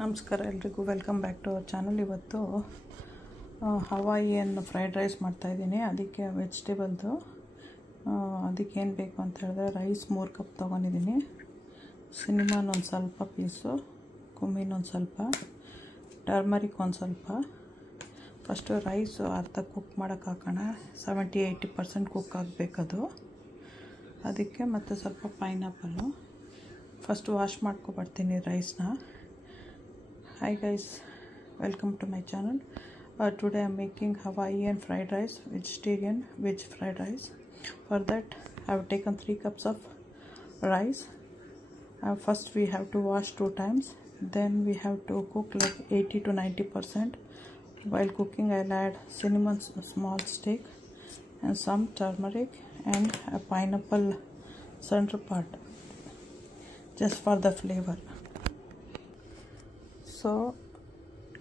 ನಮಸ್ಕಾರ ಎಲ್ರಿಗೂ welcome back to our channel. ಇವತ್ತು ಹವಾಯಿಯನ್ ಫ್ರೈಡ್ ರೈಸ್ ಮಾಡ್ತಾಯಿದ್ದೀನಿ. ಅದಕ್ಕೆ ವೆಜಿಟೇಬಲ್ದು ಅದಕ್ಕೆ ಏನು ಬೇಕು ಅಂತ ಹೇಳಿದ್ರೆ ರೈಸ್ 3 ಕಪ್ ತೊಗೊಂಡಿದ್ದೀನಿ, ಸಿನಿಮಾನ್ ಒಂದು ಸ್ವಲ್ಪ ಪೀಸು, ಕುಮ್ಮಿನ್ ಒಂದು ಸ್ವಲ್ಪ, ಟರ್ಮರಿಕ್ ಒಂದು ಸ್ವಲ್ಪ. ಫಸ್ಟು ರೈಸು ಅರ್ಧ ಕುಕ್ ಮಾಡೋಕ್ಕೆ ಹಾಕೋಣ. 70-80% ಕುಕ್ ಆಗಬೇಕದು. ಅದಕ್ಕೆ ಮತ್ತು ಸ್ವಲ್ಪ ಪೈನಾಪಲ್ಲು. ಫಸ್ಟ್ ವಾಶ್ ಮಾಡ್ಕೊಬರ್ತೀನಿ ರೈಸ್ನ. Hi guys, welcome to my channel. Today I am making Hawaiian fried rice, vegetarian veg fried rice. For that I have taken 3 cups of rice. First we have to wash 2 times, then we have to cook like 80-90%. While cooking I'll add cinnamon small stick and some turmeric and a pineapple center part just for the flavor. So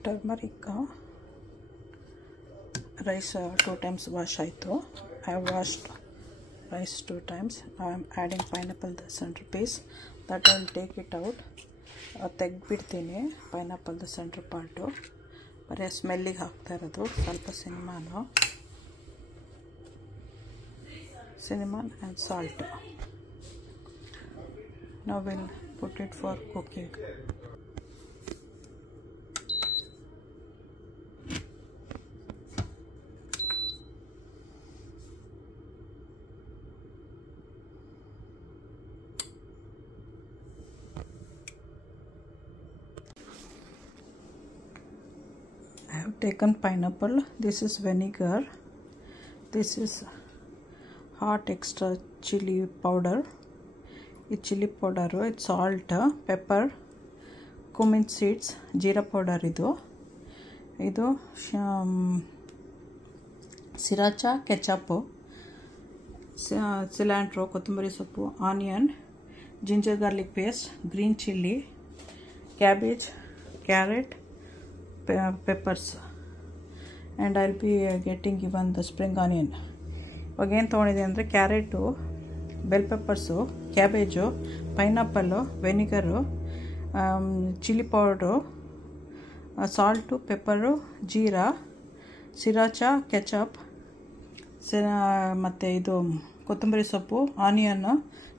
turmeric rice 2 times wash ಆಯಿತು. I have washed rice 2 times. Now I am adding pineapple the center piece that I will take it out. ತೆಗ್ದುಬಿಡ್ತೀನಿ pineapple ದ centre part. ಬರೀ ಸ್ಮೆಲ್ಲಿಗೆ ಹಾಕ್ತಾ ಇರೋದು. ಸ್ವಲ್ಪ cinnamon and salt. Now we'll put it for cooking. I have taken pineapple. This is vinegar. This is hot extra chili powder. It's chili powder. It's salt, pepper, cumin seeds, jeera powder. Idu sriracha ketchup, cilantro, kothambari soppu, onion, ginger garlic paste, green chili, cabbage, carrot, peppers, and I'll be getting even the spring onion. Again ತೊಗೊಂಡಿದೆ ಅಂದರೆ carrot, bell peppers, cabbage, pineapple, vinegar, chilli powder, salt, pepper, ಜೀರಾ, sriracha, ketchup, ಮತ್ತು ಇದು ಕೊತ್ತಂಬರಿ ಸೊಪ್ಪು, onion,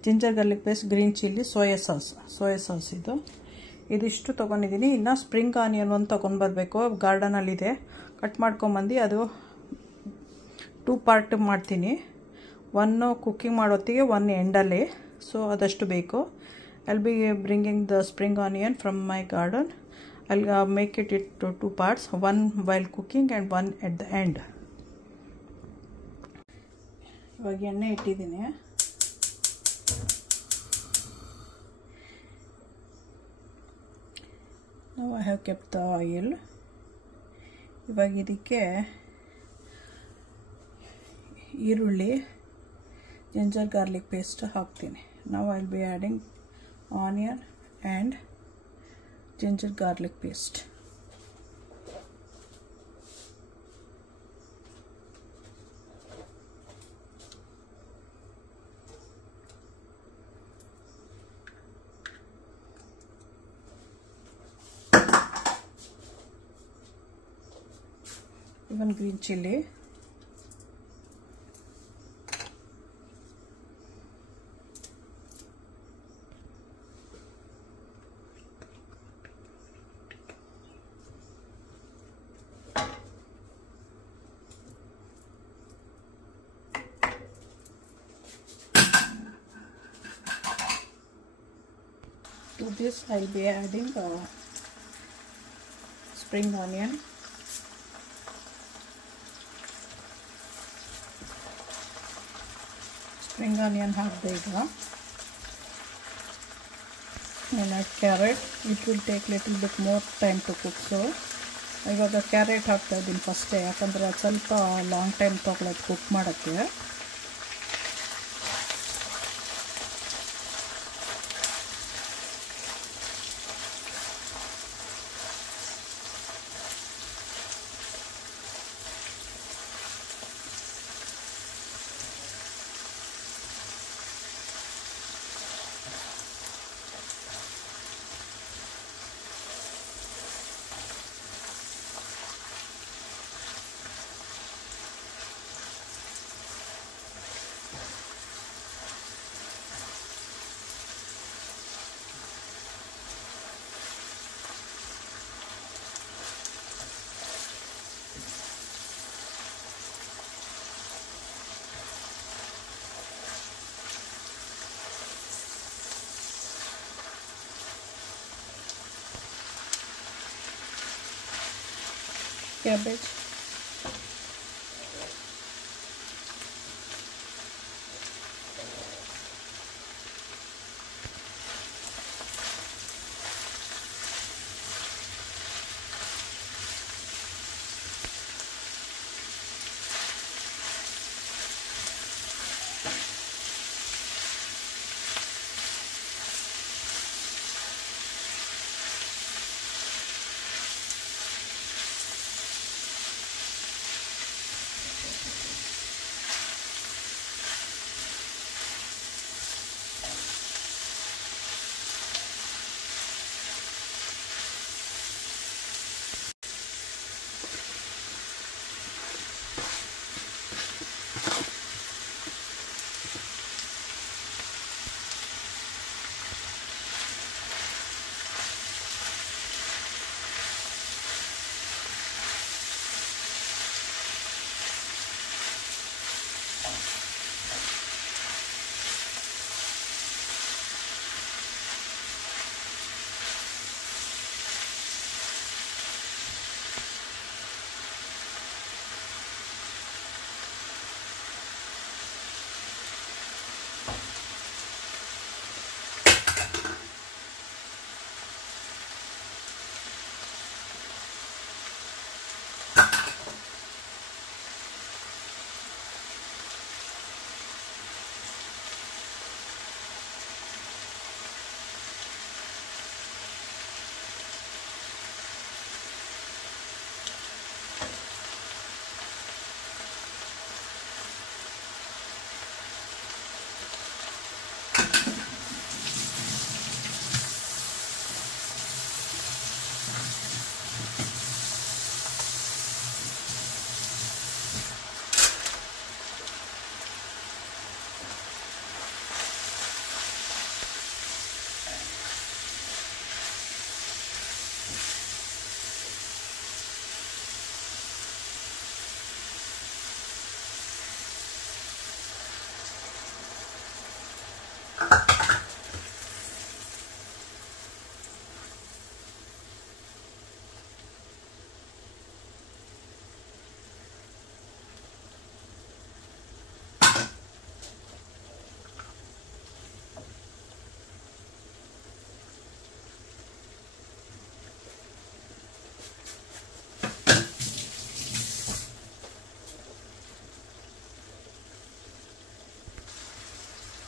ginger garlic paste, green chilli, soya sauce ಇದಿಷ್ಟು ತೊಗೊಂಡಿದ್ದೀನಿ. ಇನ್ನು ಸ್ಪ್ರಿಂಗ್ ಆನಿಯನ್ ಒಂದು ತೊಗೊಂಡ್ಬರ್ಬೇಕು. ಗಾರ್ಡನಲ್ಲಿದೆ, ಕಟ್ ಮಾಡ್ಕೊಂಬಂದು ಅದು 2 ಪಾರ್ಟ್ ಮಾಡ್ತೀನಿ. 1 ಕುಕ್ಕಿಂಗ್ ಮಾಡೋತ್ತಿಗೆ 1 ಎಂಡಲ್ಲಿ. ಸೊ ಅದಷ್ಟು ಬೇಕು. I'll be bringing the spring onion from my garden. I'll make it 2 parts, 1 while cooking and 1 at the end. ಇವಾಗ ಎಣ್ಣೆ ಇಟ್ಟಿದ್ದೀನಿ. Now I have kept the oil. ಇವಾಗ ಇದಕ್ಕೆ ಈರುಳ್ಳಿ, ಜಿಂಜರ್ ಗಾರ್ಲಿಕ್ ಪೇಸ್ಟ್ ಹಾಕ್ತೀನಿ. Now I will be adding onion and ginger garlic paste. Even green chili, to this I'll be adding spring onion, ಹಾಕಿದೆ ಈಗ. and add carrot. It will take little bit more time to cook. So ಇವಾಗ carrot ಹಾಕ್ತಾ ಇದ್ದೀನಿ ಫಸ್ಟೇ, ಯಾಕಂದರೆ ಅದು ಸ್ವಲ್ಪ long time ತೊಗೊಳೋದು ಕುಕ್ ಮಾಡೋಕ್ಕೆ. Cabbage.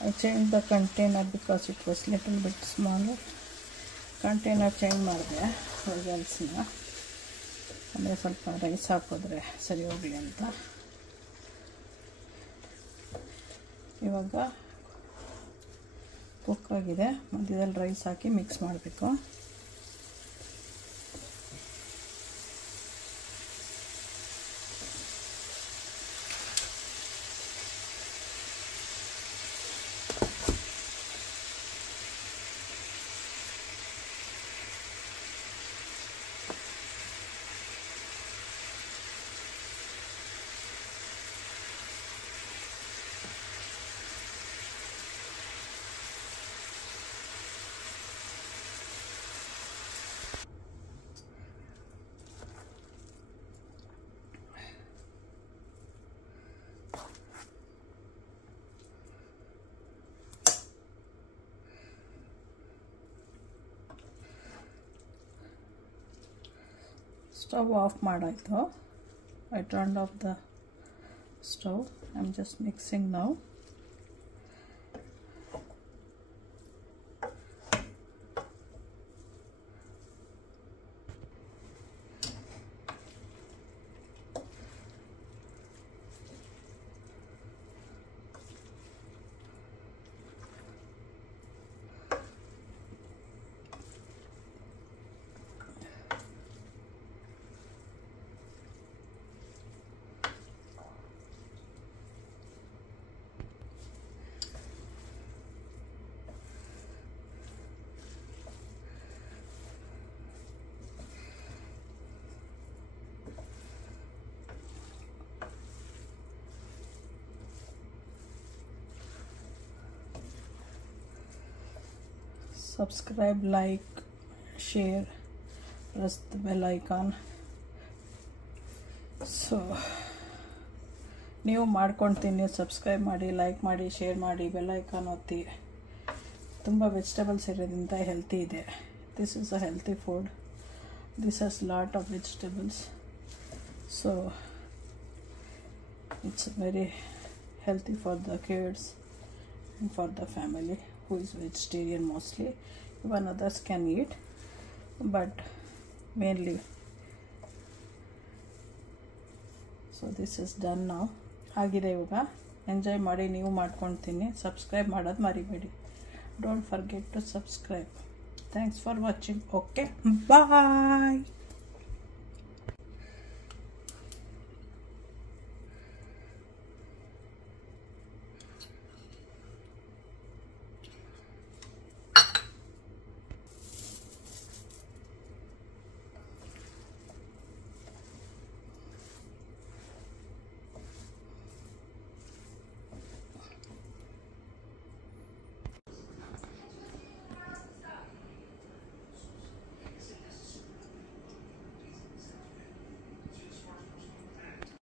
I changed the container because it was little bit smaller. Container change ಮಾಡಿದೆ ವೆಜಲ್ಸ್ನ, ಅಂದರೆ ಸ್ವಲ್ಪ ರೈಸ್ ಹಾಕಿದ್ರೆ ಸರಿ ಹೋಗಲಿ ಅಂತ. ಇವಾಗ ಕುಕ್ ಆಗಿದೆ, ಮಧ್ಯದಲ್ಲಿ ರೈಸ್ ಹಾಕಿ ಮಿಕ್ಸ್ ಮಾಡಬೇಕು. Stove off ಮಾಡಾಯಿತು. I turned off the stove. I'm just mixing now. Subscribe, like, share, press the bell icon so ನೀವು ಮಾಡ್ಕೊಂಡು ತಿನ್ನಿ, ಸಬ್ಸ್ಕ್ರೈಬ್ ಮಾಡಿ, ಲೈಕ್ ಮಾಡಿ, ಶೇರ್ ಮಾಡಿ, ಬೆಲ್ ಐಕಾನ್ ಒತ್ತಿ. ತುಂಬ ವೆಜಿಟೇಬಲ್ಸ್ ಇರೋದ್ರಿಂದ ಹೆಲ್ತಿ ಇದೆ. This is a healthy food. This has lot of vegetables, so it's very healthy for the kids and for the family who is vegetarian mostly. Even others can eat, but mainly. So this is done now. ಆಗಿದೆ ಇವಾಗ. Enjoy ಮಾಡಿ, ನೀವು ಮಾಡ್ಕೊಂಡು ತಿನ್ನಿ. Subscribe ಮಾಡೋದು ಮರಿಬೇಡಿ. Don't forget to subscribe. Thanks for watching. Okay, bye.